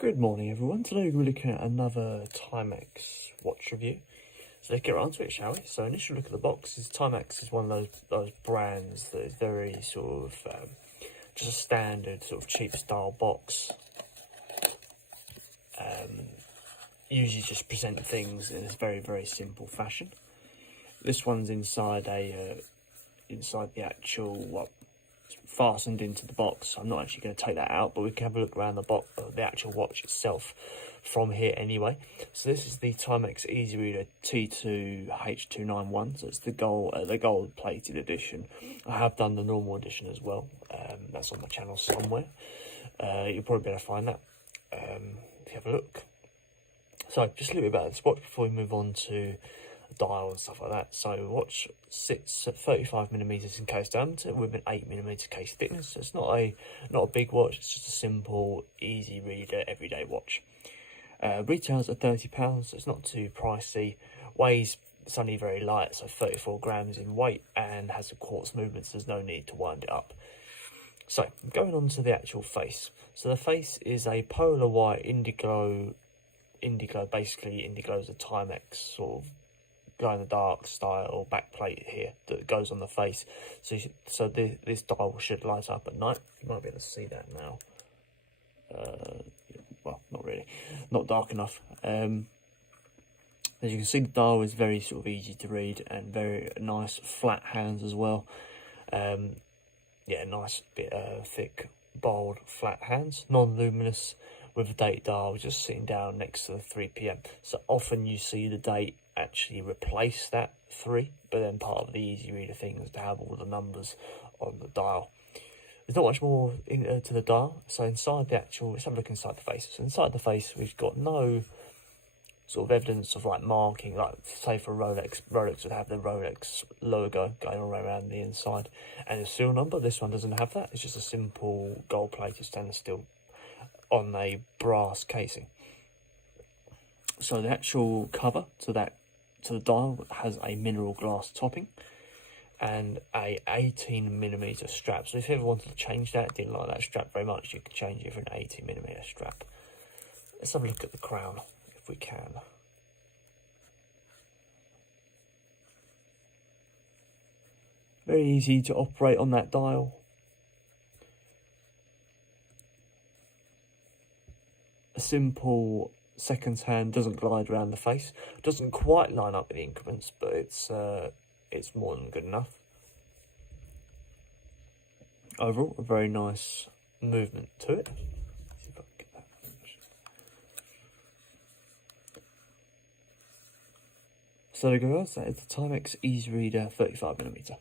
Good morning everyone, today we're looking at another Timex watch review. So let's get right onto it, shall we? So initial look at the box is Timex is one of those brands that is very sort of just a standard sort of cheap style box. Usually just present things in a very simple fashion. This one's inside inside the actual fastened into the box. I'm not actually going to take that out, but we can have a look around the actual watch itself from here anyway. So this is the Timex Easy Reader T2 H291. So it's the gold plated edition. I have done the normal edition as well. That's on my channel somewhere. You'll probably be able to find that if you have a look. So just a little bit about this watch before we move on to dial and stuff like that. So the watch sits at 35mm in case diameter with an 8mm case thickness. So it's not a big watch, it's just a simple easy reader everyday watch. Retails at £30, so it's not too pricey. Weighs, it's only very light, so 34 grams in weight, and has a quartz movement, so there's no need to wind it up. So going on to the actual face. So the face is a polar white indigo, basically indigo is a Timex sort of glow in the dark style back plate here that goes on the face. So this dial should light up at night. You might be able to see that now. Well, not really, not dark enough. As you can see, the dial is very sort of easy to read and very nice flat hands as well. Yeah, nice bit thick, bold, flat hands, non-luminous, with a date dial just sitting down next to the 3 PM. So often you see the date actually replace that 3, but then part of the easy reader thing is to have all the numbers on the dial. There's not much more to the dial. So inside the actual, let's have a look inside the face. So inside the face, we've got no sort of evidence of like marking, like say for Rolex would have the Rolex logo going all around the inside, and a serial number. This one doesn't have that. It's just a simple gold plated stainless steel on a brass casing. So the actual cover to the dial has a mineral glass topping and a 18mm strap. So if you ever wanted to change that, didn't like that strap very much, you could change it for an 18mm strap. Let's have a look at the crown if we can. Very easy to operate on that dial. A simple seconds hand, doesn't glide around the face, doesn't quite line up with the increments, but it's more than good enough. Overall, a very nice movement to it. Let's see if I can get that. So there we go, that is the Timex Easy Reader 35mm.